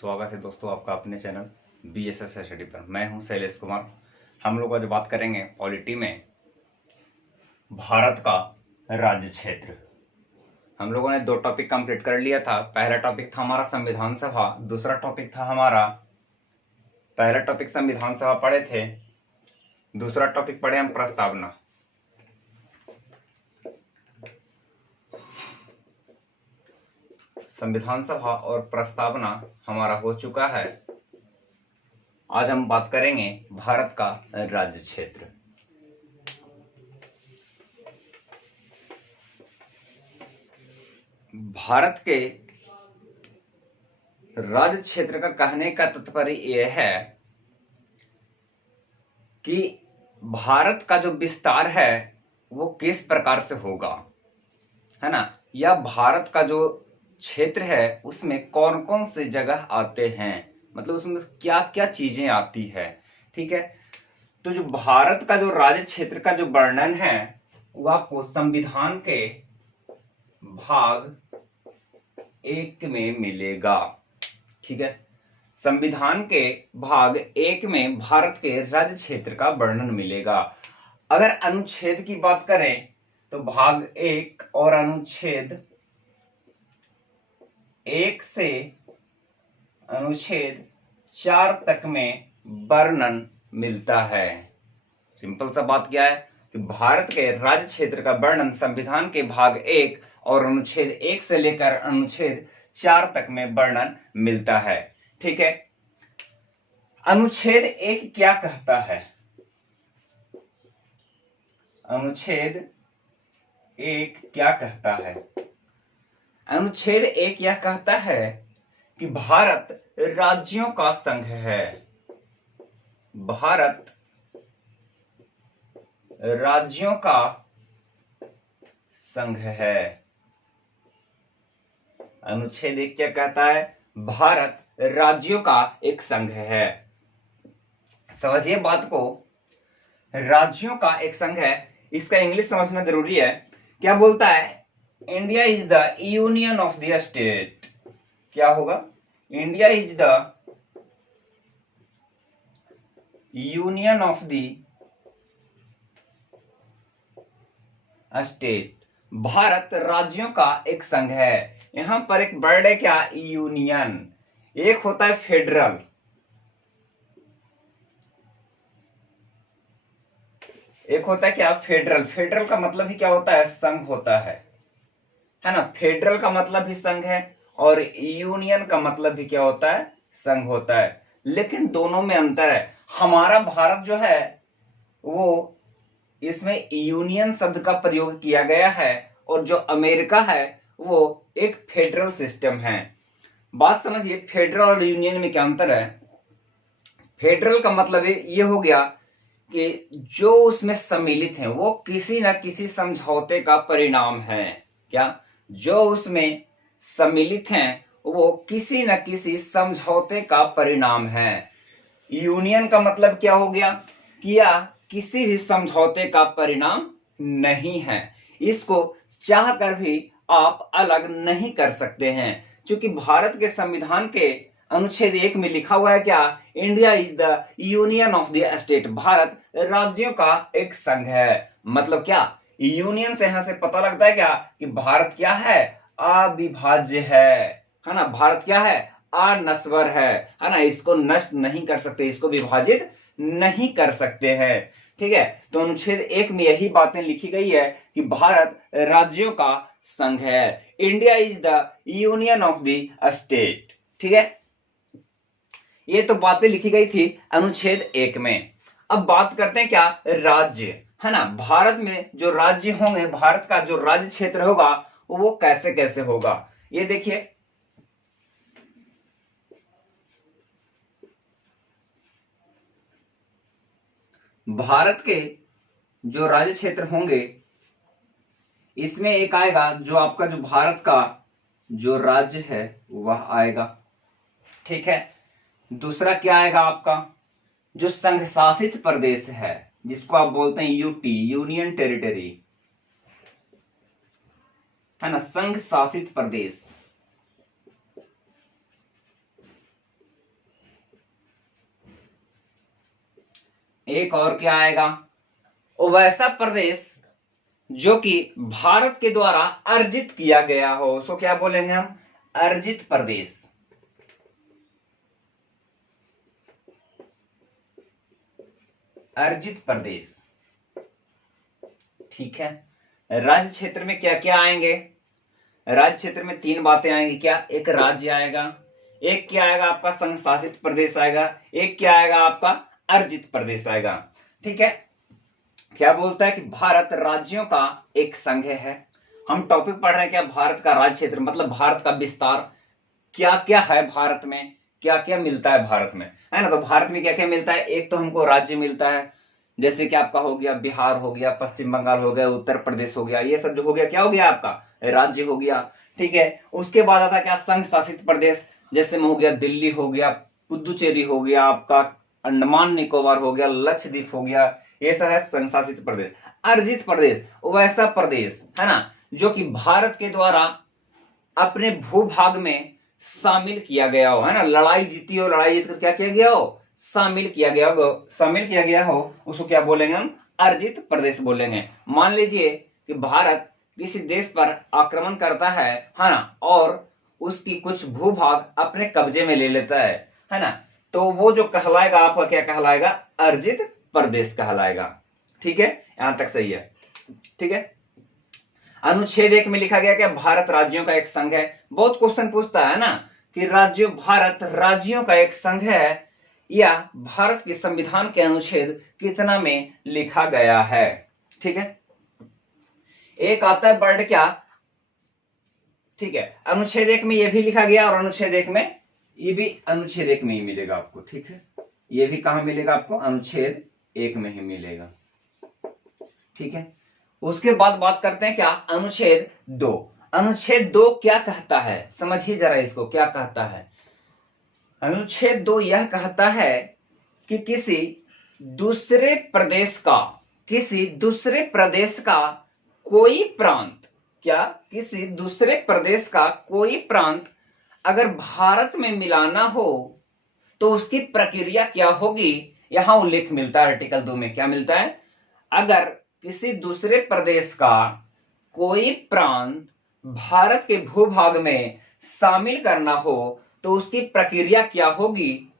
स्वागत है दोस्तों आपका अपने चैनल BSS स्टडी पर। मैं हूं शैलेश कुमार। हम लोग आज बात करेंगे पॉलिटी में भारत का राज्य क्षेत्र। हम लोगों ने दो टॉपिक कंप्लीट कर लिया था। पहला टॉपिक था हमारा संविधान सभा, दूसरा टॉपिक था हमारा, पहला टॉपिक संविधान सभा पढ़े थे, दूसरा टॉपिक पढ़े हम प्रस्तावना। संविधान सभा और प्रस्तावना हमारा हो चुका है। आज हम बात करेंगे भारत का राज्य क्षेत्र। भारत के राज्य क्षेत्र का कहने का तात्पर्य यह है कि भारत का जो विस्तार है वो किस प्रकार से होगा, है ना, या भारत का जो क्षेत्र है उसमें कौन कौन से जगह आते हैं, मतलब उसमें क्या क्या चीजें आती है। ठीक है, तो जो भारत का जो राज्य क्षेत्र का जो वर्णन है वो आपको संविधान के भाग 1 में मिलेगा। ठीक है, संविधान के भाग 1 में भारत के राज्य क्षेत्र का वर्णन मिलेगा। अगर अनुच्छेद की बात करें तो भाग 1 और अनुच्छेद 1 से अनुच्छेद 4 तक में वर्णन मिलता है। सिंपल सा बात क्या है कि भारत के राज्य क्षेत्र का वर्णन संविधान के भाग 1 और अनुच्छेद 1 से लेकर अनुच्छेद 4 तक में वर्णन मिलता है। ठीक है, अनुच्छेद 1 क्या कहता है? अनुच्छेद 1 क्या कहता है? अनुच्छेद 1 यह कहता है कि भारत राज्यों का संघ है। भारत राज्यों का संघ है। अनुच्छेद 1 क्या कहता है? भारत राज्यों का एक संघ है। समझिए बात को, राज्यों का एक संघ है। इसका इंग्लिश समझना जरूरी है। क्या बोलता है? India is the union of the state. क्या होगा? India is the union of the state. Bharat राज्यों का एक संघ है। यहां पर एक वर्ड है क्या? यूनियन। एक होता है फेडरल, एक होता है क्या? फेडरल। फेडरल का मतलब ही क्या होता है? संघ होता है ना। फेडरल का मतलब ही संघ है और यूनियन का मतलब भी क्या होता है? संघ होता है। लेकिन दोनों में अंतर है। हमारा भारत जो है वो इसमें यूनियन शब्द का प्रयोग किया गया है और जो अमेरिका है वो एक फेडरल सिस्टम है। बात समझिए, फेडरल और यूनियन में क्या अंतर है। फेडरल का मतलब ये हो गया कि जो उसमें सम्मिलित हैं वो किसी न किसी समझौते का परिणाम है। क्या? जो उसमें सम्मिलित हैं वो किसी न किसी समझौते का परिणाम है। यूनियन का मतलब क्या हो गया? किया किसी भी समझौते का परिणाम नहीं है। इसको चाहकर भी आप अलग नहीं कर सकते हैं, क्योंकि भारत के संविधान के अनुच्छेद 1 में लिखा हुआ है क्या? India is the union of the state. Bharat राज्यों का एक संघ है। मतलब क्या? यूनियन से यहां से पता लगता है क्या कि भारत क्या है? अविभाज्य है ना। भारत क्या है? अनश्वर है ना। इसको नष्ट नहीं कर सकते, इसको विभाजित नहीं कर सकते हैं। ठीक है, तो अनुच्छेद 1 में यही बातें लिखी गई है कि भारत राज्यों का संघ है। India is the union of the state. ठीक है, ये तो बातें लिखी गई थी अनुच्छेद 1 में। अब बात करते हैं क्या? राज्य, है ना। भारत में जो राज्य होंगे, भारत का जो राज्य क्षेत्र होगा वो कैसे कैसे होगा, ये देखिए। भारत के जो राज्य क्षेत्र होंगे इसमें एक आएगा जो आपका जो भारत का जो राज्य है वह आएगा। ठीक है, दूसरा क्या आएगा? आपका जो संघ शासित प्रदेश है जिसको आप बोलते हैं यूटी, यूनियन टेरिटरी, है ना, संघ शासित प्रदेश। एक और क्या आएगा, वैसा प्रदेश जो कि भारत के द्वारा अर्जित किया गया हो, उसको क्या बोलेंगे हम, अर्जित प्रदेश। अर्जित प्रदेश, ठीक है। राज्य क्षेत्र में क्या क्या आएंगे, राज्य क्षेत्र में तीन बातें आएंगी, क्या, एक राज्य आएगा, एक क्या आएगा आपका संघ शासित प्रदेश आएगा, एक क्या आएगा आपका अर्जित प्रदेश आएगा, ठीक है। क्या बोलता है कि भारत राज्यों का एक संघ है। हम टॉपिक पढ़ रहे हैं क्या, भारत का राज्य क्षेत्र मतलब भारत का विस्तार, क्या क्या है भारत में, क्या क्या मिलता है भारत में, है ना। तो भारत में क्या क्या मिलता है, एक तो हमको राज्य मिलता है, जैसे कि आपका हो गया बिहार हो गया, पश्चिम बंगाल हो गया, उत्तर प्रदेश हो गया, ये सब जो हो गया क्या हो गया आपका राज्य हो गया, ठीक है। उसके बाद आता क्या, संघ शासित प्रदेश, जैसे में हो गया दिल्ली हो गया, पुदुचेरी हो गया, आपका अंडमान निकोबार हो गया, लक्षद्वीप हो गया, ये सब है संघ शासित प्रदेश। अर्जित प्रदेश वैसा प्रदेश है ना जो कि भारत के द्वारा अपने भूभाग में शामिल किया गया हो, है ना, लड़ाई जीती हो, लड़ाई जीत कर क्या किया गया हो, शामिल किया गया हो, उसको क्या बोलेंगे हम, अर्जित प्रदेश बोलेंगे। मान लीजिए कि भारत किसी देश पर आक्रमण करता है ना, और उसकी कुछ भूभाग अपने कब्जे में ले लेता है ना, तो वो जो कहलाएगा आपका क्या कहलाएगा, अर्जित प्रदेश कहलाएगा, ठीक है। यहां तक सही है, ठीक है। अनुच्छेद 1 में लिखा गया कि भारत राज्यों का एक संघ है। बहुत क्वेश्चन पूछता है ना कि भारत राज्यों का एक संघ है, या भारत के संविधान के अनुच्छेद कितना में लिखा गया है, ठीक है। एक आता है वर्ड क्या, ठीक है, अनुच्छेद 1 में यह भी लिखा गया, और अनुच्छेद 1 में ये भी अनुच्छेद 1 में ही मिलेगा आपको, ठीक है। ये भी कहां मिलेगा आपको, अनुच्छेद 1 में ही मिलेगा, ठीक है। उसके बाद बात करते हैं क्या, अनुच्छेद 2। अनुच्छेद 2 क्या कहता है, समझिए जरा इसको, क्या कहता है। अनुच्छेद 2 यह कहता है कि किसी दूसरे प्रदेश का कोई प्रांत, क्या, किसी दूसरे प्रदेश का कोई प्रांत अगर भारत में मिलाना हो तो उसकी प्रक्रिया क्या होगी, यहां उल्लेख मिलता है आर्टिकल 2 में, क्या मिलता है, अगर किसी दूसरे प्रदेश का कोई प्रांत भारत के भूभाग में शामिल करना हो तो उसकी प्रक्रिया क्या होगी,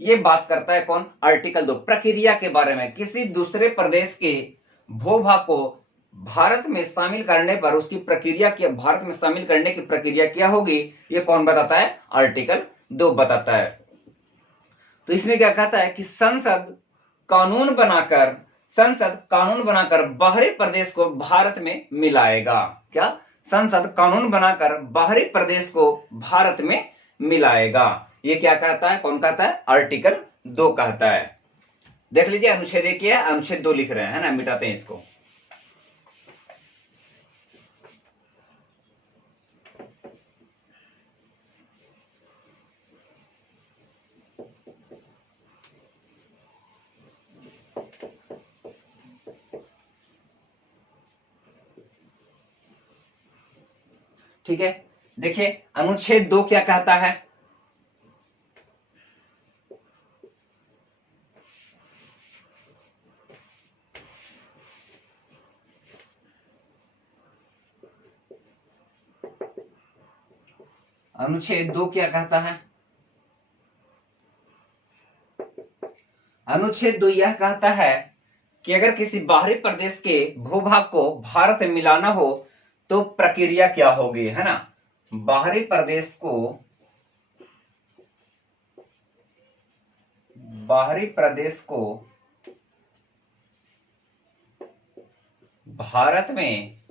ये बात करता है कौन, आर्टिकल 2, प्रक्रिया के बारे में। किसी दूसरे प्रदेश के भूभाग को भारत में शामिल करने पर उसकी प्रक्रिया क्या, भारत में शामिल करने की प्रक्रिया क्या होगी, ये कौन बताता है, आर्टिकल 2 बताता है। तो इसमें क्या कहता है कि संसद कानून बनाकर बाहरी प्रदेश को भारत में मिलाएगा, क्या, संसद कानून बनाकर बाहरी प्रदेश को भारत में मिलाएगा, ये क्या कहता है, कौन कहता है, आर्टिकल 2 कहता है। देख लीजिए अनुच्छेद 1 है, अनुच्छेद 2 लिख रहे हैं, है ना, मिटाते हैं इसको। ठीक है, देखिए अनुच्छेद 2 क्या कहता है, अनुच्छेद 2 क्या कहता है, अनुच्छेद 2 यह कहता है कि अगर किसी बाहरी प्रदेश के भूभाग को भारत में मिलाना हो तो प्रक्रिया क्या होगी, है ना, बाहरी प्रदेश को भारत में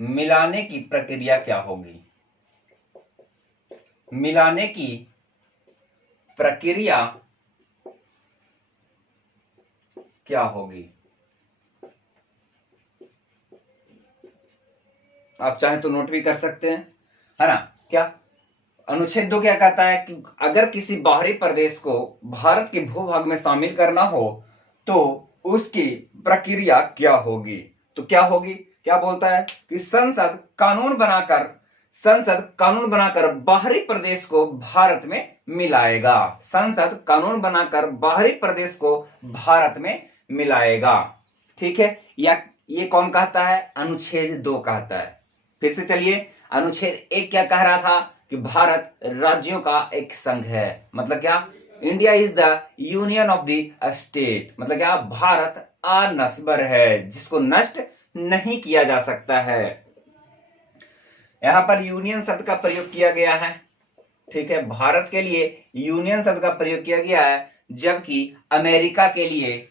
मिलाने की प्रक्रिया क्या होगी, मिलाने की प्रक्रिया क्या होगी। आप चाहे तो नोट भी कर सकते हैं, है ना। क्या अनुच्छेद 2 क्या कहता है कि अगर किसी बाहरी प्रदेश को भारत के भूभाग में शामिल करना हो तो उसकी प्रक्रिया क्या होगी, तो क्या होगी, क्या बोलता है कि संसद कानून बनाकर संसद कानून बनाकर बाहरी प्रदेश को भारत में मिलाएगा। संसद कानून बनाकर बाहरी प्रदेश को भारत में मिलाएगा। ठीक है, या ये कौन कहता है? अनुच्छेद 2 कहता है। फिर से चलिए, अनुच्छेद 1 क्या कह रहा था? कि भारत राज्यों का एक संघ है। मतलब क्या? India is the union of the state. मतलब क्या? भारत अनस्वर है, जिसको नष्ट नहीं किया जा सकता है। यहां पर यूनियन शब्द का प्रयोग किया गया है। ठीक है, भारत के लिए यूनियन शब्द का प्रयोग किया गया है, जबकि अमेरिका के लिए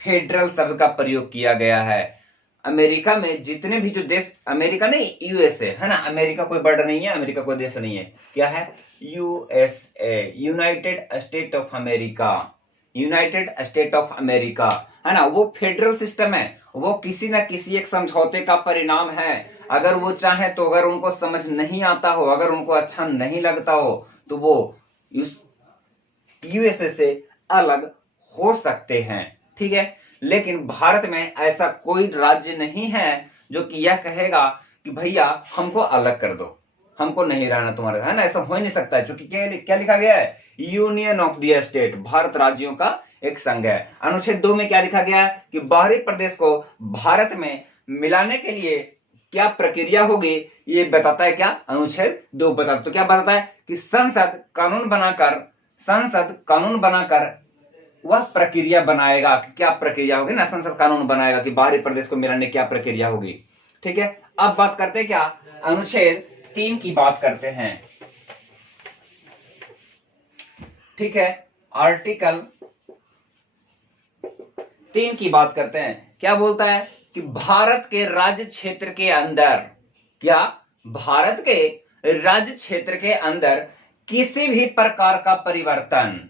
फेडरल शब्द का प्रयोग किया गया है। अमेरिका में जितने भी जो देश, अमेरिका नहीं, यूएसए है ना, अमेरिका कोई वर्ड नहीं है, अमेरिका कोई देश नहीं है। क्या है? USA, United state of America. United state of America है ना, वो फेडरल सिस्टम है। वो किसी ना किसी एक समझौते का परिणाम है। अगर वो चाहे तो, अगर उनको समझ नहीं आता हो, अगर उनको अच्छा नहीं लगता हो, तो वो यूएसए से अलग हो सकते हैं। ठीक है, लेकिन भारत में ऐसा कोई राज्य नहीं है जो कि यह कहेगा कि भैया हमको अलग कर दो, हमको नहीं रहना तुम्हारा, है ना। ऐसा हो ही नहीं सकता है, क्योंकि क्या लिखा गया है? Union of the state, Bharat राज्यों का एक संघ है। अनुच्छेद 2 में क्या लिखा गया है? कि बाहरी प्रदेश को भारत में मिलाने के लिए क्या प्रक्रिया होगी, ये बताता है। क्या? अनुच्छेद 2 बताता है। तो क्या बताता है? कि संसद कानून बनाकर वह प्रक्रिया बनाएगा। क्या प्रक्रिया होगी ना? संसद कानून बनाएगा कि बाहरी प्रदेश को मिलाने क्या प्रक्रिया होगी। ठीक है, अब बात करते हैं क्या? अनुच्छेद 3 की बात करते हैं। ठीक है, आर्टिकल 3 की बात करते हैं। क्या बोलता है? कि भारत के राज्य क्षेत्र के अंदर, क्या? भारत के राज्य क्षेत्र के अंदर किसी भी प्रकार का परिवर्तन,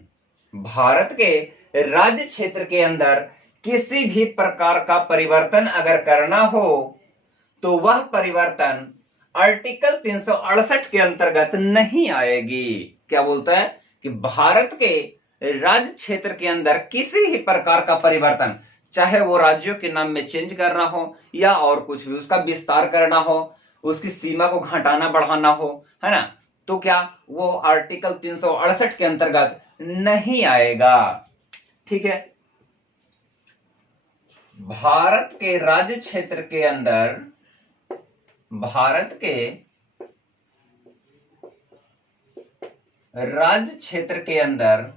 भारत के राज्य क्षेत्र के अंदर किसी भी प्रकार का परिवर्तन अगर करना हो, तो वह परिवर्तन आर्टिकल 368 के अंतर्गत नहीं आएगी। क्या बोलता है? कि भारत के राज्य क्षेत्र के अंदर किसी भी प्रकार का परिवर्तन, चाहे वो राज्यों के नाम में चेंज करना हो या और कुछ भी, उसका विस्तार करना हो, उसकी सीमा को घटाना बढ़ाना हो, है ना, तो क्या वो आर्टिकल 368 के अंतर्गत नहीं आएगा। ठीक है, भारत के राज्य क्षेत्र के अंदर, भारत के राज्य क्षेत्र के अंदर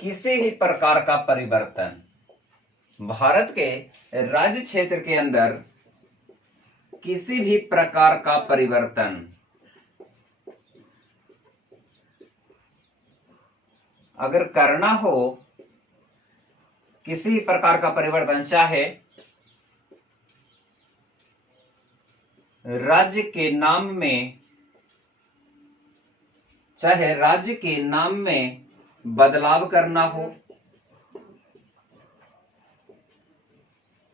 किसी भी प्रकार का परिवर्तन, भारत के राज्य क्षेत्र के अंदर किसी भी प्रकार का परिवर्तन अगर करना हो, किसी प्रकार का परिवर्तन, चाहे राज्य के नाम में बदलाव करना हो,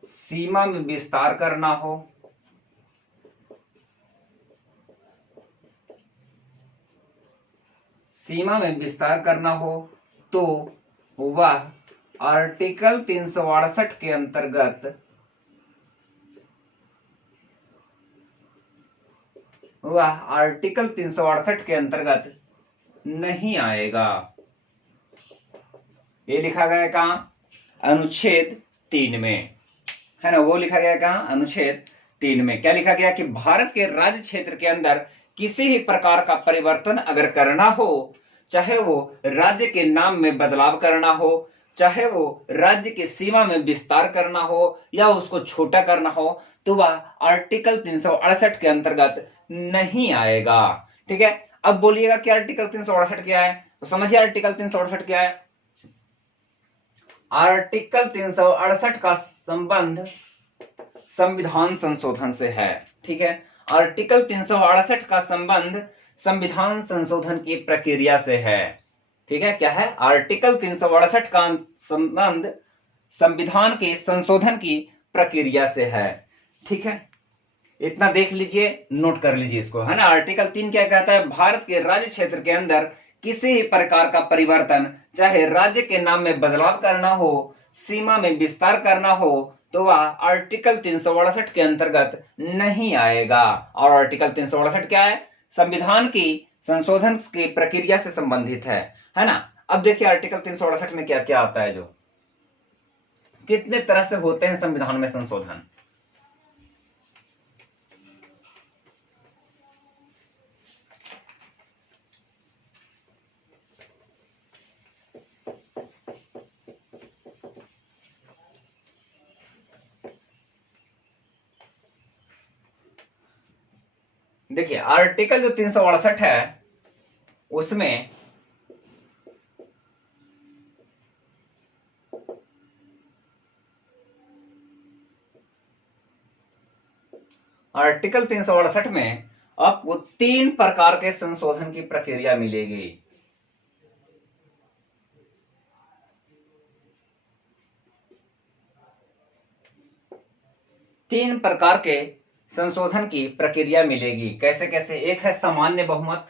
सीमा में विस्तार करना हो, तो वह आर्टिकल 368 के अंतर्गत नहीं आएगा। ये लिखा गया कहां? अनुच्छेद 3 में, है ना, वो लिखा गया कहां? अनुच्छेद 3 में। क्या लिखा गया? कि भारत के राज्य क्षेत्र के अंदर किसी भी प्रकार का परिवर्तन अगर करना हो, चाहे वो राज्य के नाम में बदलाव करना हो, चाहे वो राज्य की सीमा में विस्तार करना हो या उसको छोटा करना हो, तो वह आर्टिकल 368 के अंतर्गत नहीं आएगा। ठीक है, अब बोलिएगा कि आर्टिकल 368 क्या है, तो समझिए आर्टिकल 368 क्या है। आर्टिकल 368 का संबंध संविधान संशोधन से है। ठीक है, आर्टिकल 368 का संबंध संविधान संशोधन की प्रक्रिया से है। ठीक है, क्या है? आर्टिकल 368 का संबंध संविधान के संशोधन की प्रक्रिया से है। ठीक है, इतना देख लीजिए, नोट कर लीजिए इसको, है ना। आर्टिकल 3 क्या कहता है? भारत के राज्य क्षेत्र के अंदर किसी भी प्रकार का परिवर्तन, चाहे राज्य के नाम में बदलाव करना हो, सीमा में विस्तार करना हो, तो वह आर्टिकल 368 के अंतर्गत नहीं आएगा। और आर्टिकल 368 क्या है? संविधान की संशोधन की प्रक्रिया से संबंधित है ना। अब देखिए आर्टिकल 368 में क्या क्या आता है, जो कितने तरह से होते हैं संविधान में संशोधन। देखिए आर्टिकल जो 368 है उसमें आर्टिकल 368 में आपको 3 प्रकार के संशोधन की प्रक्रिया मिलेगी। तीन प्रकार के संशोधन की प्रक्रिया मिलेगी। कैसे कैसे? एक है सामान्य बहुमत,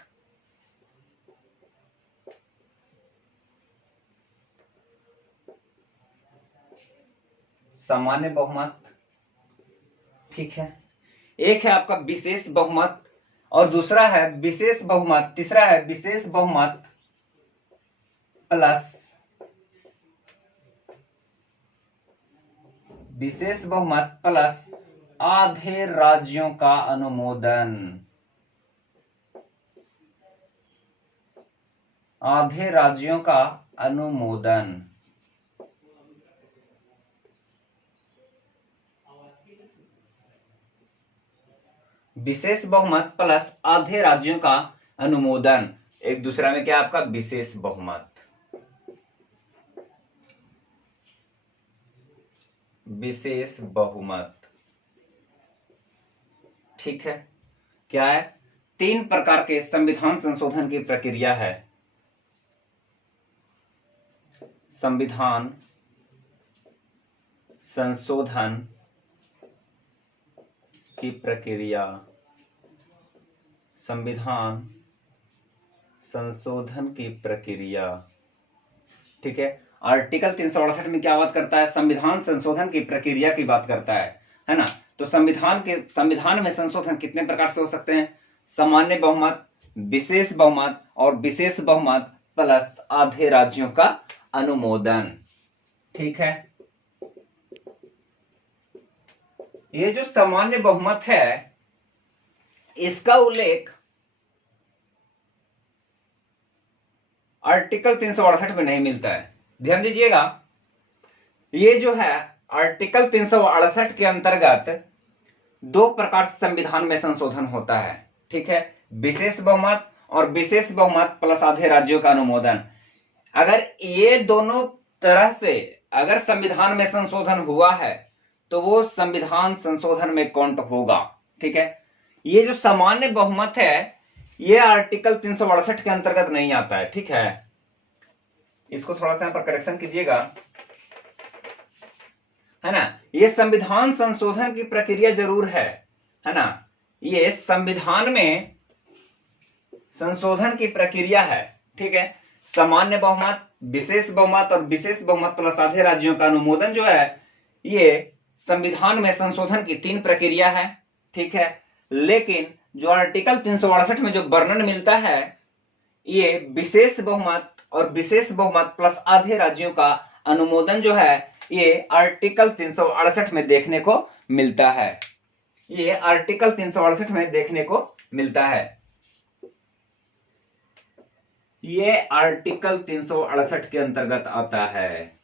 सामान्य बहुमत, ठीक है। एक है आपका विशेष बहुमत और दूसरा है विशेष बहुमत, तीसरा है विशेष बहुमत प्लस विशेष बहुमत प्लस आधे राज्यों का अनुमोदन, आधे राज्यों का अनुमोदन। विशेष बहुमत प्लस आधे राज्यों का अनुमोदन। एक दूसरा में क्या आपका विशेष बहुमत, विशेष बहुमत, ठीक है। क्या है? 3 प्रकार के संविधान संशोधन की प्रक्रिया है। संविधान संशोधन की प्रक्रिया, संविधान संशोधन की प्रक्रिया, ठीक है। आर्टिकल 368 में क्या बात करता है? संविधान संशोधन की प्रक्रिया की बात करता है ना। तो संविधान में संशोधन कितने प्रकार से हो सकते हैं? सामान्य बहुमत, विशेष बहुमत और विशेष बहुमत प्लस आधे राज्यों का अनुमोदन, ठीक है। ये जो सामान्य बहुमत है इसका उल्लेख आर्टिकल 368 में नहीं मिलता है। ध्यान दीजिएगा, ये जो है आर्टिकल 368 के अंतर्गत 2 प्रकार से संविधान में संशोधन होता है, ठीक है। विशेष बहुमत और विशेष बहुमत प्लस आधे राज्यों का अनुमोदन। अगर ये दोनों तरह से अगर संविधान में संशोधन हुआ है तो वो संविधान संशोधन में काउंट होगा, ठीक है। ये जो सामान्य बहुमत है ये आर्टिकल 368 के अंतर्गत नहीं आता है, ठीक है। इसको थोड़ा सा यहां पर करेक्शन कीजिएगा, है ना। ये संविधान संशोधन की प्रक्रिया जरूर है ना। ये संविधान में संशोधन की प्रक्रिया है, ठीक है। सामान्य बहुमत, विशेष बहुमत और विशेष बहुमत प्लस आधे राज्यों का अनुमोदन जो है ये संविधान में संशोधन की 3 प्रक्रिया है, ठीक है। लेकिन जो आर्टिकल 368 में जो वर्णन मिलता है ये विशेष बहुमत और विशेष बहुमत प्लस आधे राज्यों का अनुमोदन जो है ये आर्टिकल 368 में देखने को मिलता है। ये आर्टिकल 368 में देखने को मिलता है। ये आर्टिकल 368 के अंतर्गत आता है,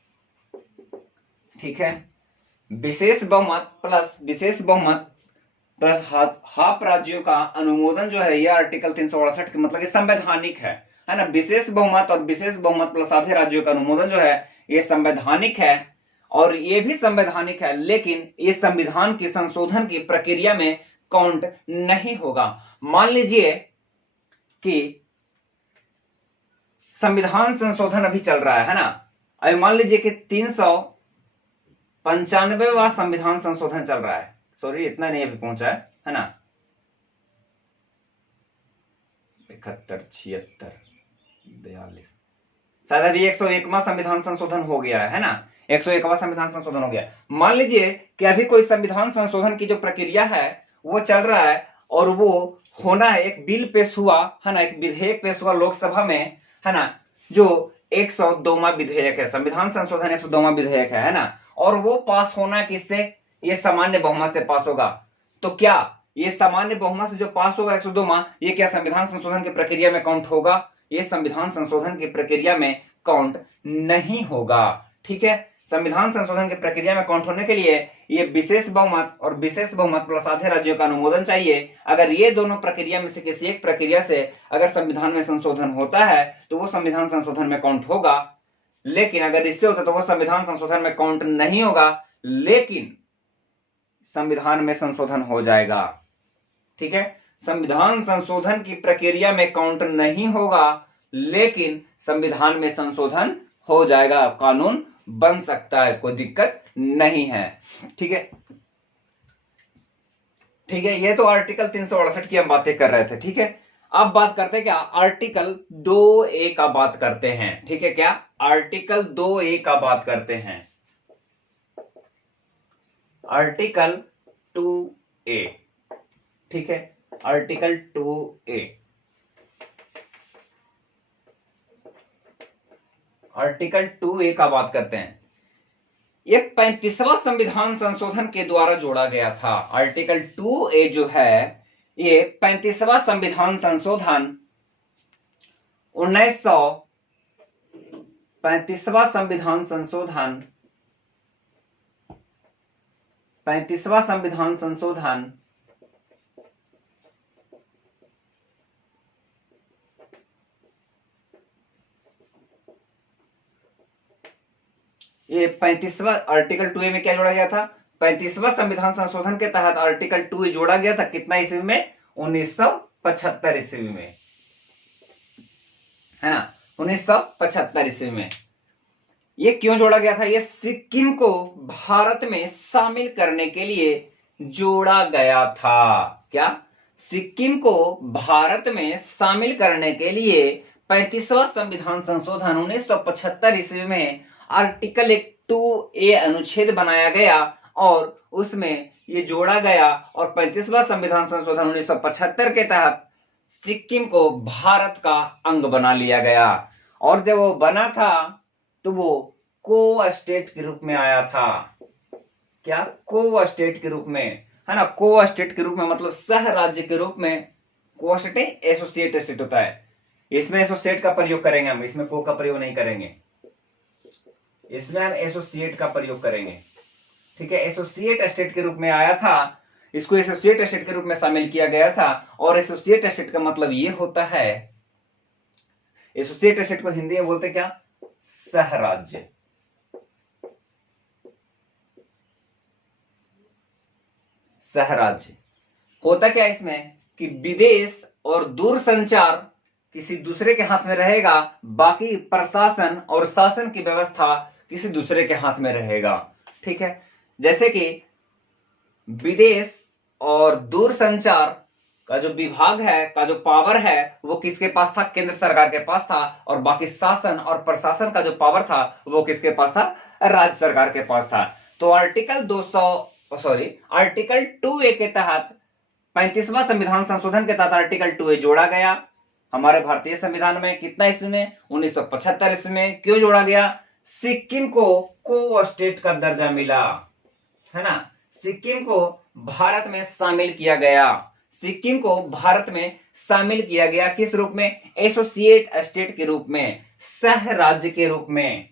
ठीक है। विशेष बहुमत प्लस विशेष बहुमत प्लस हाफ राज्यों का अनुमोदन जो है यह आर्टिकल 368 के मतलब संवैधानिक है ना। विशेष बहुमत और विशेष बहुमत प्लस आधे राज्यों का अनुमोदन जो है यह संवैधानिक है और यह भी संवैधानिक है, लेकिन यह संविधान की संशोधन की प्रक्रिया में काउंट नहीं होगा। मान लीजिए कि संविधान संशोधन अभी चल रहा है ना। अभी मान लीजिए कि 395वां संविधान संशोधन चल रहा है, सॉरी इतना नहीं अभी पहुंचा है ना। 71, 76, 42 शायद अभी 101वां संविधान संशोधन हो गया है ना, 101वां संविधान संशोधन हो गया। मान लीजिए कि अभी कोई संविधान संशोधन की जो प्रक्रिया है वो चल रहा है और वो होना है, एक बिल पेश हुआ है ना, एक विधेयक पेश हुआ लोकसभा में है ना, जो 102वां विधेयक है, संविधान संशोधन 102वां विधेयक है ना, और वो पास होना किससे, ये सामान्य बहुमत से पास होगा। तो क्या ये सामान्य बहुमत से जो पास होगा 102वां, ये क्या संविधान संशोधन की प्रक्रिया में काउंट होगा? ये संविधान संशोधन की प्रक्रिया में काउंट नहीं होगा। ठीक है, संविधान संशोधन की प्रक्रिया में काउंट होने के लिए ये विशेष बहुमत और विशेष बहुमत प्लस आधे राज्यों का अनुमोदन चाहिए। अगर ये दोनों प्रक्रिया में से किसी एक प्रक्रिया से अगर संविधान में संशोधन होता है तो वो संविधान संशोधन में काउंट होगा, लेकिन अगर इससे होता तो वो संविधान संशोधन में काउंट नहीं होगा, लेकिन संविधान में संशोधन हो जाएगा। ठीक है, संविधान संशोधन की प्रक्रिया में काउंट नहीं होगा, लेकिन संविधान में संशोधन हो जाएगा, कानून बन सकता है, कोई दिक्कत नहीं है। ठीक है, ठीक है, ये तो आर्टिकल 368 की हम बातें कर रहे थे। ठीक है, अब बात करते हैं क्या, आर्टिकल 2A का बात करते हैं। ठीक है, क्या आर्टिकल 2A का बात करते हैं, आर्टिकल 2A। ठीक है, आर्टिकल 2A, आर्टिकल 2A का बात करते हैं। ये 35वां संविधान संशोधन के द्वारा जोड़ा गया था। आर्टिकल 2A जो है ये 35वां संविधान संशोधन 35वां संविधान संशोधन 35वां संविधान संशोधन ये 35वां आर्टिकल 2A में क्या जोड़ा गया था, 35वां संविधान संशोधन के तहत आर्टिकल 2A जोड़ा गया था। कितना ईस्वी में, 1975 ईस्वी में, है ना, 1975 ईस्वी में। ये क्यों जोड़ा गया था, ये सिक्किम को भारत में शामिल करने के लिए जोड़ा गया था। क्या, सिक्किम को भारत में शामिल करने के लिए 35वां संविधान संशोधन 1975 ईस्वी में आर्टिकल 2A अनुच्छेद बनाया गया और उसमें ये जोड़ा गया, और 35वां संविधान संशोधन 1975 के तहत सिक्किम को भारत का अंग बना लिया गया। और जब वो बना था तो वो को स्टेट के रूप में आया था। क्या, को स्टेट के रूप में, है ना, को स्टेट के रूप में मतलब सह राज्य के रूप में। को स्टेट एसोसिएट स्टेट होता है, इसमें एसोसिएट का प्रयोग करेंगे हम, इसमें को का प्रयोग नहीं करेंगे, इसमें हम एसोसिएट का प्रयोग करेंगे। ठीक है, एसोसिएट स्टेट के रूप में आया था, इसको एसोसिएट स्टेट के रूप में शामिल किया गया था। और एसोसिएट स्टेट का मतलब ये होता है, एसोसिएट स्टेट को हिंदी में बोलते क्या, सह राज्य। सह राज्य होता क्या इसमें कि विदेश और दूरसंचार किसी दूसरे के हाथ में रहेगा, बाकी प्रशासन और शासन की व्यवस्था किसी दूसरे के हाथ में रहेगा। ठीक है, जैसे कि विदेश और दूरसंचार का जो विभाग है, का जो पावर है, वो किसके पास था, केंद्र सरकार के पास था, और बाकी शासन और प्रशासन का जो पावर था वो किसके पास था, राज्य सरकार के पास था। तो आर्टिकल 2A के तहत 35वां संविधान संशोधन के तहत आर्टिकल 2A जोड़ा गया हमारे भारतीय संविधान में। कितना ईस्वी में, 1975 ईस्वी में। क्यों जोड़ा गया, सिक्किम को स्टेट का दर्जा मिला, है ना, सिक्किम को भारत में शामिल किया गया। सिक्किम को भारत में शामिल किया गया किस रूप में, एसोसिएट स्टेट के रूप में, सह राज्य के रूप में।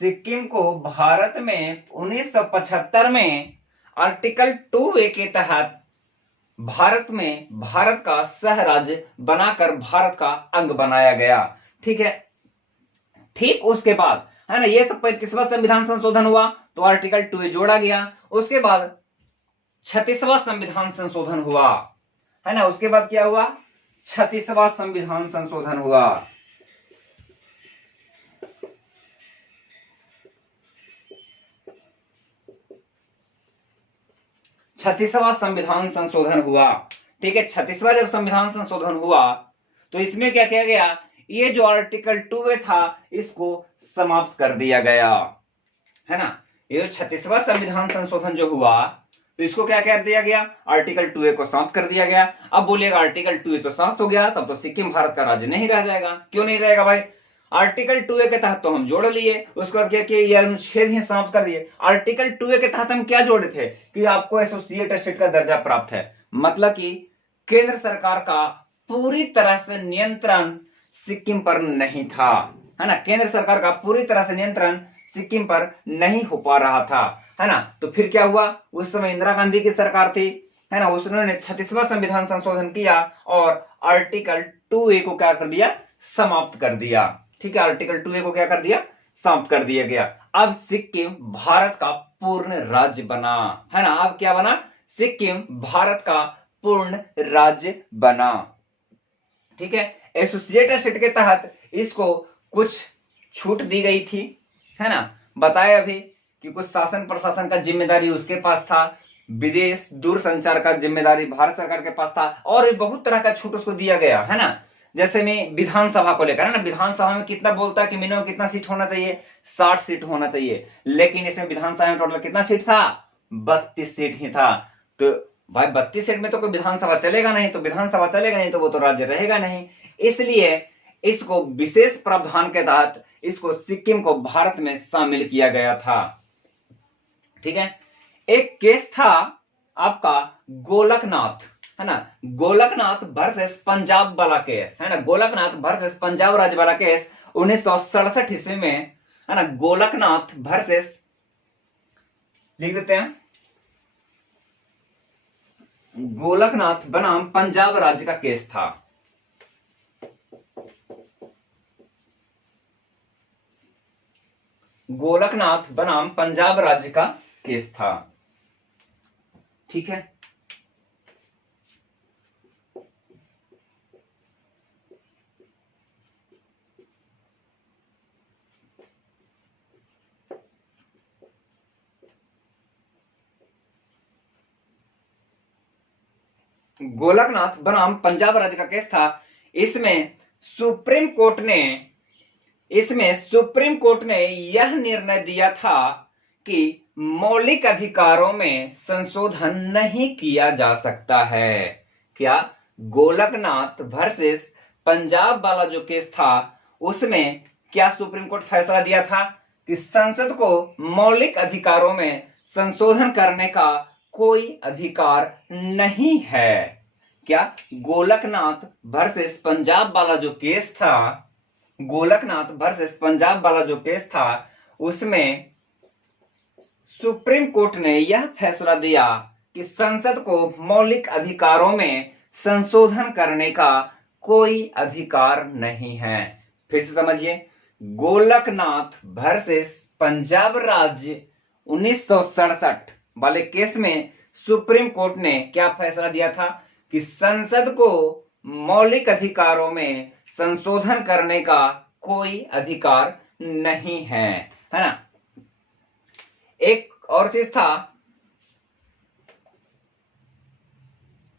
सिक्किम को भारत में 1975 में आर्टिकल 2A के तहत भारत में भारत का सह राज्य बनाकर भारत का अंग बनाया गया। ठीक है, ठीक उसके बाद, है ना, ये तो 35वां संविधान संशोधन हुआ तो आर्टिकल 2A जोड़ा गया। उसके बाद 36वां संविधान संशोधन हुआ, है ना, उसके बाद क्या हुआ, 36वां संविधान संशोधन हुआ। 36वां संविधान संशोधन हुआ। ठीक है, 36वां जब संविधान संशोधन हुआ तो इसमें क्या किया गया, ये जो आर्टिकल 2A था इसको समाप्त कर दिया गया, है ना। ये जो 36वां संविधान संशोधन जो हुआ तो इसको क्या कर दिया गया, आर्टिकल 2A को समाप्त कर दिया गया। अब बोलिएगा आर्टिकल 2A तो समाप्त हो गया, तब तो सिक्किम भारत का राज्य नहीं रह जाएगा। क्यों नहीं रहेगा भाई, आर्टिकल 2A के तहत तो हम जोड़ लिए, उसके बाद क्या किया, ये अनुच्छेद ही समाप्त कर दिए। आर्टिकल 2A के तहत हम क्या जोड़े थे कि आपको एसोसिएट स्टेट का दर्जा प्राप्त है, मतलब कि केंद्र सरकार का पूरी तरह से नियंत्रण सिक्किम पर नहीं था, है ना। केंद्र सरकार का पूरी तरह से नियंत्रण सिक्किम पर नहीं हो पा रहा था, है ना। तो फिर क्या हुआ, उस समय इंदिरा गांधी की सरकार थी, है ना, उसने 36वां संविधान संशोधन किया और आर्टिकल 2A को क्या कर दिया, समाप्त कर दिया। ठीक है, आर्टिकल 2A को क्या कर दिया, समाप्त कर दिया गया। अब सिक्किम भारत का पूर्ण राज्य बना, है ना। अब क्या बना, सिक्किम भारत का पूर्ण राज्य बना। ठीक है, एसोसिएट स्टेट के तहत इसको कुछ छूट दी गई थी, है ना। बताया अभी कि कुछ शासन प्रशासन का जिम्मेदारी उसके पास था, विदेश दूरसंचार का जिम्मेदारी भारत सरकार के पास था, और भी बहुत तरह का छूट उसको दिया गया, है ना। जैसे में विधानसभा को लेकर, है ना, विधानसभा में कितना बोलता है कि मिनिमम कितना सीट होना चाहिए, 60 सीट होना चाहिए, लेकिन इसमें विधानसभा में टोटल कितना सीट था, 32 सीट ही था। तो भाई 32 सीट में तो कोई विधानसभा चलेगा नहीं, तो विधानसभा चलेगा नहीं तो वो तो राज्य रहेगा नहीं, इसलिए इसको विशेष प्रावधान के तहत इसको सिक्किम को भारत में शामिल किया गया था। ठीक है, एक केस था आपका गोलकनाथ, है ना, गोलकनाथ वर्सेस पंजाब वाला केस, है ना, गोलकनाथ वर्सेस पंजाब राज्य वाला केस 1967 ईस्वी में, है ना, गोलकनाथ वर्सेस, लिख देते हैं, गोलकनाथ बनाम पंजाब राज्य का केस था। गोलकनाथ बनाम पंजाब राज्य का केस था। ठीक है, गोलकनाथ बनाम पंजाब राज्य का केस था। इसमें सुप्रीम कोर्ट ने यह निर्णय दिया था कि मौलिक अधिकारों में संशोधन नहीं किया जा सकता है। क्या, गोलकनाथ वर्सेस पंजाब वाला जो केस था उसमें क्या सुप्रीम कोर्ट फैसला दिया था कि संसद को मौलिक अधिकारों में संशोधन करने का कोई अधिकार नहीं है। क्या, गोलकनाथ वर्सेस पंजाब वाला जो केस था, गोलकनाथ वर्सेस पंजाब वाला जो केस था उसमें सुप्रीम कोर्ट ने यह फैसला दिया कि संसद को मौलिक अधिकारों में संशोधन करने का कोई अधिकार नहीं है। फिर से समझिए, गोलकनाथ वर्सेस पंजाब राज्य 1967 वाले केस में सुप्रीम कोर्ट ने क्या फैसला दिया था कि संसद को मौलिक अधिकारों में संशोधन करने का कोई अधिकार नहीं है, है ना। एक और चीज था,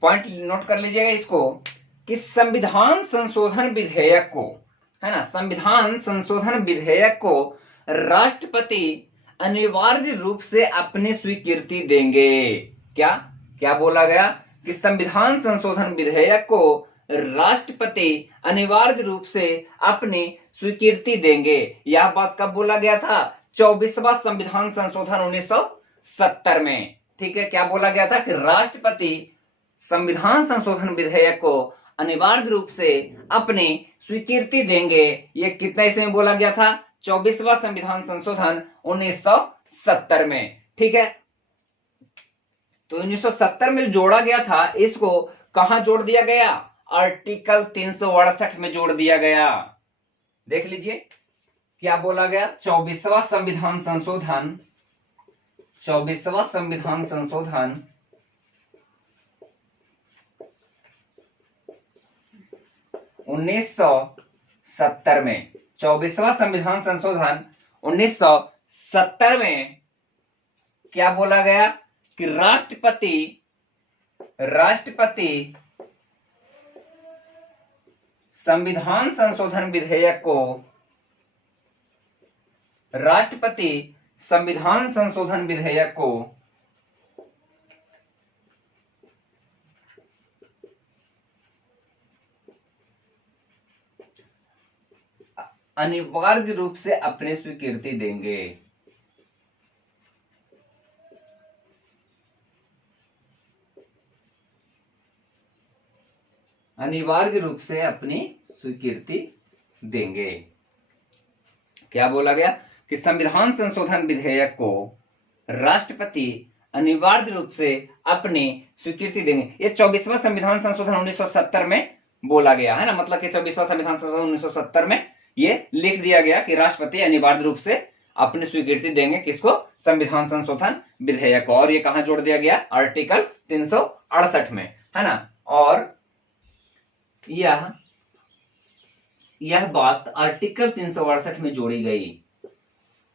पॉइंट नोट कर लीजिएगा इसको, कि संविधान संशोधन विधेयक को, है ना, संविधान संशोधन विधेयक को राष्ट्रपति अनिवार्य रूप से अपनी स्वीकृति देंगे। क्या क्या बोला गया कि संविधान संशोधन विधेयक को राष्ट्रपति अनिवार्य रूप से अपनी स्वीकृति देंगे। यह बात कब बोला गया था, 24वां संविधान संशोधन 1970 में। ठीक है, क्या बोला गया था कि राष्ट्रपति संविधान संशोधन विधेयक को अनिवार्य रूप से अपनी स्वीकृति देंगे। यह कितने ईस्वी में बोला गया था, 24वां संविधान संशोधन 1970 में। ठीक है, तो 1970 में जोड़ा गया था, इसको कहां जोड़ दिया गया, आर्टिकल 368 में जोड़ दिया गया। देख लीजिए क्या बोला गया, 24वां संविधान संशोधन 1970 में, 24वां संविधान संशोधन 1970 में क्या बोला गया कि राष्ट्रपति संविधान संशोधन विधेयक को राष्ट्रपति संविधान संशोधन विधेयक को अनिवार्य रूप से अपनी स्वीकृति देंगे। अनिवार्य रूप से अपनी स्वीकृति देंगे। क्या बोला गया कि संविधान संशोधन विधेयक को राष्ट्रपति अनिवार्य रूप से अपनी स्वीकृति देंगे। ये 24वां संविधान संशोधन 1970 में बोला गया है ना, मतलब कि 24वां संविधान संशोधन 1970 में ये लिख दिया गया कि राष्ट्रपति अनिवार्य रूप से अपनी स्वीकृति देंगे किसको, संविधान संशोधन विधेयक को। और ये कहां जोड़ दिया गया, आर्टिकल 368 में, है ना। और यह बात आर्टिकल 368 में जोड़ी गई।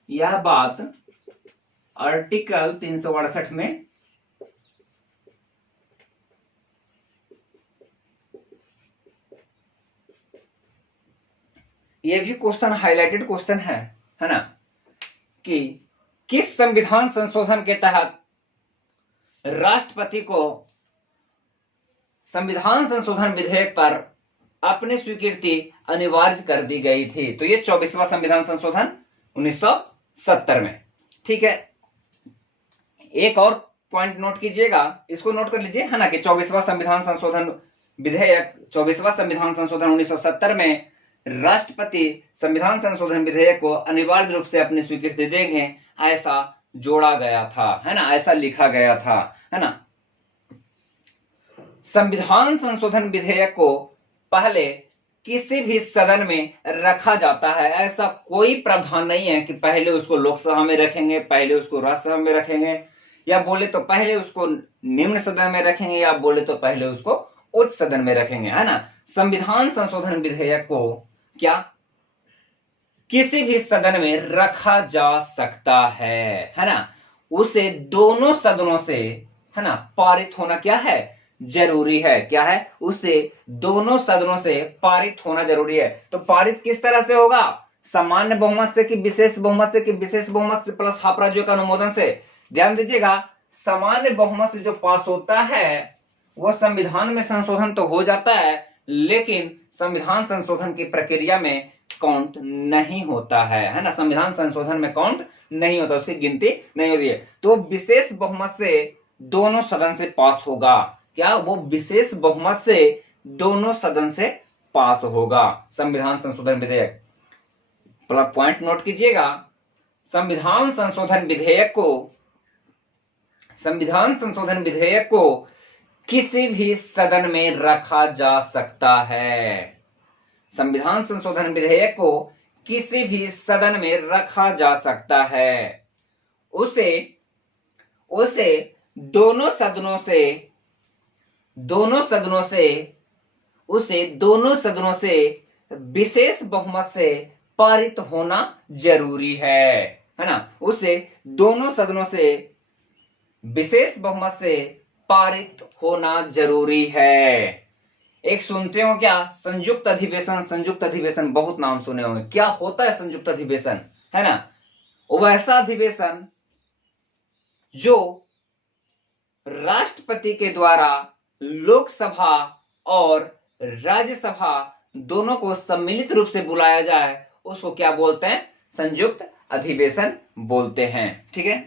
यह बात आर्टिकल 368 में यह भी क्वेश्चन हाईलाइटेड क्वेश्चन है ना, कि किस संविधान संशोधन के तहत राष्ट्रपति को संविधान संशोधन विधेयक पर अपनी स्वीकृति अनिवार्य कर दी गई थी। तो ये 24वां संविधान संशोधन 1970 में। ठीक है, एक और पॉइंट नोट कीजिएगा, इसको नोट कर लीजिए, है ना, कि 24वां संविधान संशोधन विधेयक 24वां संविधान संशोधन 1970 में राष्ट्रपति संविधान संशोधन विधेयक को अनिवार्य रूप से अपनी स्वीकृति देंगे, ऐसा जोड़ा गया था, है ना, ऐसा लिखा गया था, है ना। संविधान संशोधन विधेयक को पहले किसी भी सदन में रखा जाता है, ऐसा कोई प्रावधान नहीं है कि पहले उसको लोकसभा में रखेंगे, पहले उसको राज्यसभा में रखेंगे, या बोले तो पहले उसको निम्न सदन में रखेंगे, या बोले तो पहले उसको उच्च सदन में रखेंगे, है ना। संविधान संशोधन विधेयक को क्या किसी भी सदन में रखा जा सकता है ना, उसे दोनों सदनों से, है ना, पारित होना क्या है, जरूरी है। क्या है, उसे दोनों सदनों से पारित होना जरूरी है। तो पारित किस तरह से होगा, सामान्य बहुमत से कि विशेष बहुमत से, कि विशेष बहुमत से प्लस हाफ राज्यों का अनुमोदन से। ध्यान दीजिएगा, सामान्य बहुमत से जो पास होता है वो संविधान में संशोधन तो हो जाता है, लेकिन संविधान संशोधन की प्रक्रिया में काउंट नहीं होता है ना, संविधान संशोधन में काउंट नहीं होता, उसकी गिनती नहीं होती है। तो विशेष बहुमत से दोनों सदन से पास होगा। क्या, वो विशेष बहुमत से दोनों सदन से पास होगा संविधान संशोधन विधेयक। पॉइंट नोट कीजिएगा, संविधान संशोधन विधेयक को किसी भी सदन में रखा जा सकता है। संविधान संशोधन विधेयक को किसी भी सदन में रखा जा सकता है। उसे दोनों सदनों से विशेष बहुमत से पारित होना जरूरी है ना। उसे दोनों सदनों से विशेष बहुमत से पारित होना जरूरी है। एक सुनते हो क्या, संयुक्त अधिवेशन। संयुक्त अधिवेशन बहुत नाम सुने होंगे। क्या होता है संयुक्त अधिवेशन, है ना, वो ऐसा अधिवेशन जो राष्ट्रपति के द्वारा लोकसभा और राज्यसभा दोनों को सम्मिलित रूप से बुलाया जाए, उसको क्या बोलते हैं, संयुक्त अधिवेशन बोलते हैं। ठीक है,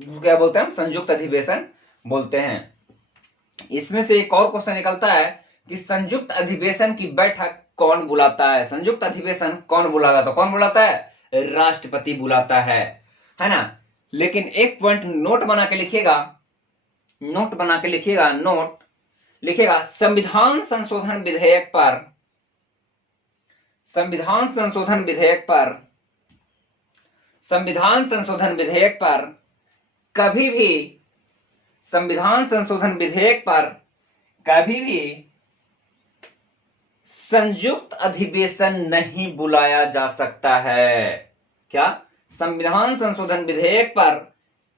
क्या बोलते हैं, संयुक्त अधिवेशन बोलते हैं। इसमें से एक और क्वेश्चन निकलता है कि संयुक्त अधिवेशन की बैठक कौन बुलाता है। संयुक्त अधिवेशन कौन बुलाता है, तो कौन बुलाता है, राष्ट्रपति बुलाता है ना। लेकिन एक पॉइंट नोट बना के लिखिएगा, नोट लिखिएगा, संविधान संशोधन विधेयक पर कभी भी संयुक्त अधिवेशन नहीं बुलाया जा सकता है। क्या, संविधान संशोधन विधेयक पर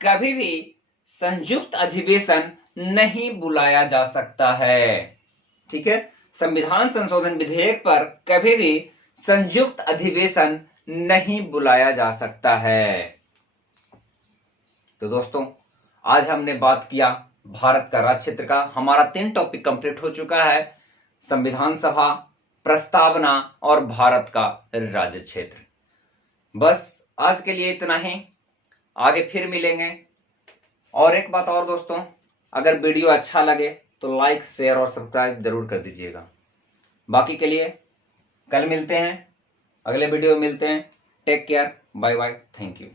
कभी भी संयुक्त अधिवेशन नहीं बुलाया जा सकता है। ठीक है, संविधान संशोधन विधेयक पर कभी भी संयुक्त अधिवेशन नहीं बुलाया जा सकता है। तो दोस्तों, आज हमने बात किया भारत का राज्य क्षेत्र का। हमारा 3 टॉपिक कंप्लीट हो चुका है, संविधान सभा, प्रस्तावना और भारत का राज्य क्षेत्र। बस आज के लिए इतना ही, आगे फिर मिलेंगे। और एक बात और दोस्तों, अगर वीडियो अच्छा लगे तो लाइक, शेयर और सब्सक्राइब जरूर कर दीजिएगा। बाकी के लिए कल मिलते हैं, अगले वीडियो में मिलते हैं। Take care, bye bye, thank you.